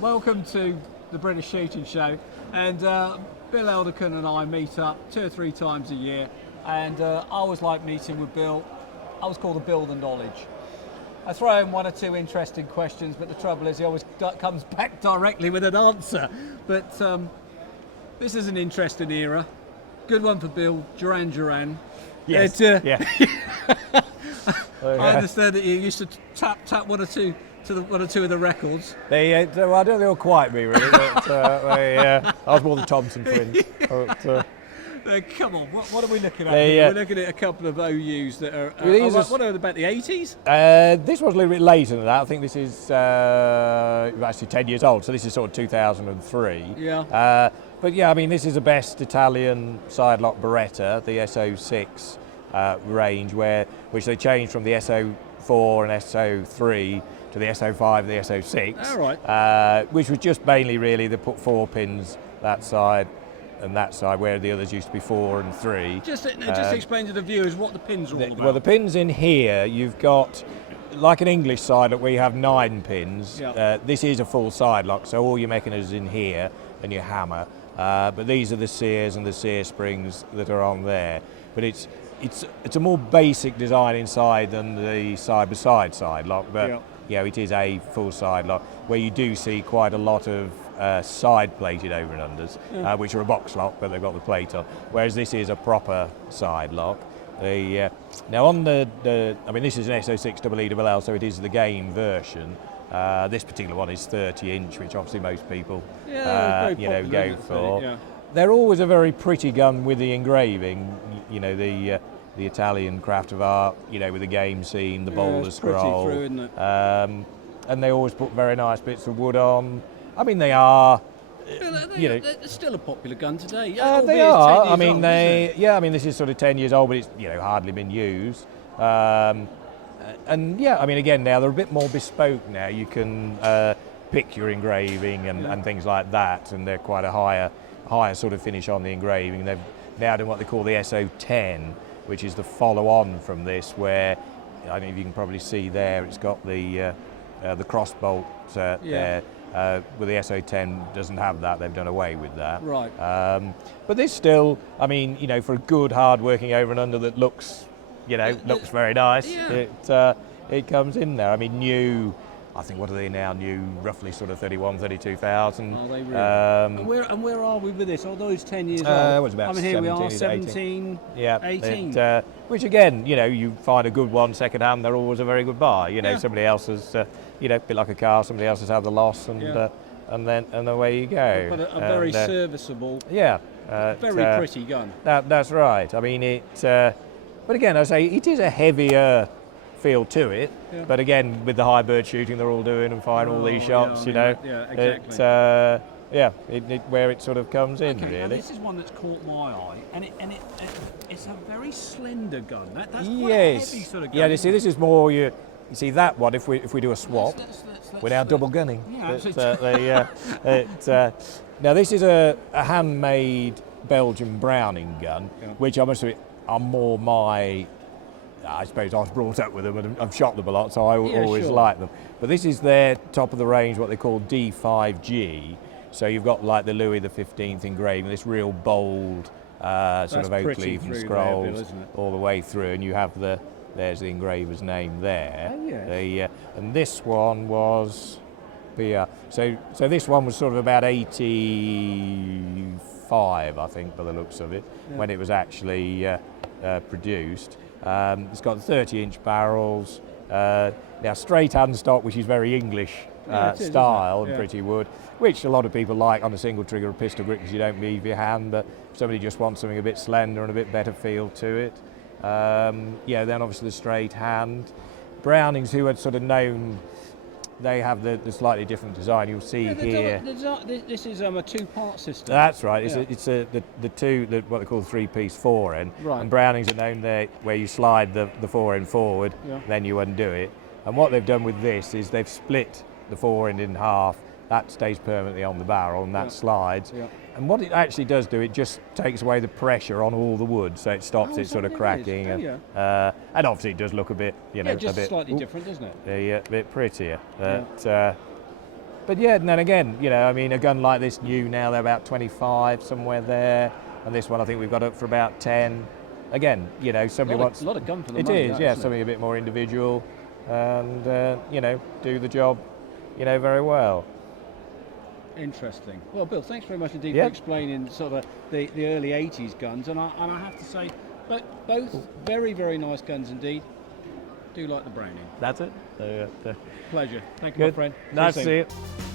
Welcome to the British Shooting Show, and Bill Elderkin and I meet up 2 or 3 times a year, and I always like meeting with Bill. I always call the Bill the knowledge. I throw in 1 or 2 interesting questions, but the trouble is he always comes back directly with an answer. But this is an interesting era. Good one for Bill, Duran. Yes. Yeah. I understand that you used to tap 1 or 2 to 1 or 2 of the records. Well, I don't think they were quite me, really. But, I was more the Thompson twins. But, Come on, what are we looking at? We're looking at a couple of OUs that are, what are they, about the 80s? This was a little bit later than that. I think this is actually 10 years old, so this is sort of 2003. Yeah. But yeah, I mean, this is the best Italian sidelock Beretta, the SO6 range, which they changed from the SO4 and SO3 to the SO5 and the SO6. All right. Which was just mainly really they put 4 pins that side and that side, where the others used to be 4 and 3. Just explain to the viewers what the pins are all about. Well, the pins in here, you've got, like an English sidelock where you have 9 pins. Yeah. This is a full sidelock, so all your mechanisms in here and your hammer. But these are the sears and the sear springs that are on there. But it's a more basic design inside than the side-by-side sidelock. But yeah, it is a full sidelock where you do see quite a lot of side-plated over and unders, which are a box lock, but they've got the plate on. Whereas this is a proper side lock. Now on I mean, this is an SO6 EELL, so it is the game version. This particular one is 30-inch, which obviously most people go for. Yeah. They're always a very pretty gun with the engraving. You know, the Italian craft of art. You know, with the game scene, the boulder scroll. Pretty through, isn't it? And they always put very nice bits of wood on. I mean, they are. They're still a popular gun today. They are. I mean, I mean, this is sort of 10 years old, but it's hardly been used. And yeah, I mean, again, now they're a bit more bespoke now. You can pick your engraving and things like that, and they're quite a higher sort of finish on the engraving. They've now done what they call the SO10, which is the follow-on from this, where I don't know if you can probably see there. It's got the crossbolt there. With the SO10 doesn't have that. They've done away with that. Right. But this still, I mean, for a good hard-working over and under that looks very nice. Yeah. It comes in there. I mean, new. I think what are they now? New, roughly sort of 32,000. Are they really? And where are we with this? Are those 10 years old? What's about I mean, here we are, 17, 18. Which again, you find a good one second hand, they're always a very good buy. Somebody else has, a bit like a car, somebody else has had the loss, and away you go. But a very serviceable. Yeah. Very pretty gun. That's right. I mean, but again, I say it is a heavier feel to it, but again, with the high bird shooting they're all doing and firing all these shots, exactly. Where it sort of comes in, really. really. This is one that's caught my eye, and it's a very slender gun. That's quite a heavy sort of gun. Yeah, you see, this is more you see that one. If we do a swap, we're now double gunning. Yeah, now this is a handmade Belgian Browning gun, which I must admit are more I suppose I was brought up with them and I've shot them a lot, so I always like them. But this is their top of the range, what they call D5G. So you've got like the Louis XV engraving, this real bold sort of oak leaf and scrolls all the way through, and you have there's the engraver's name there. Oh, yes. And this one was so this one was sort of about 85, I think, by the looks of it, when it was actually produced. It's got 30-inch barrels, now straight hand stock, which is very English style and pretty wood, which a lot of people like on a single trigger or pistol grip because you don't move your hand, but if somebody just wants something a bit slender and a bit better feel to it, then obviously the straight hand. Brownings, who had sort of known, they have the slightly different design. You'll see here. This is a 2-part system. That's right. It's what they call the 3-piece fore-end. Right. And Brownings are known there where you slide the fore-end forward, then you undo it. And what they've done with this is they've split the fore-end in half. That stays permanently on the barrel, and that slides. Yeah. And what it actually does do, it just takes away the pressure on all the wood, so it stops it sort of cracking. And obviously it does look a bit, just a bit slightly different, doesn't it? A bit prettier. But yeah, and then again, you know, I mean, a gun like this new now, they're about 25, somewhere there. And this one I think we've got up for about 10. Again, you know, somebody wants... A lot of gun for the It money. is, that, yeah, isn't it? something a bit more individual and, you know, do the job, you know, very well. Interesting. Well, Bill, thanks very much indeed Yeah. for explaining sort of the early 80s guns. And I have to say, but both very, very nice guns indeed. Do like the Browning. That's it. Pleasure. Thank you, my Good. friend. Nice See to you see soon. you.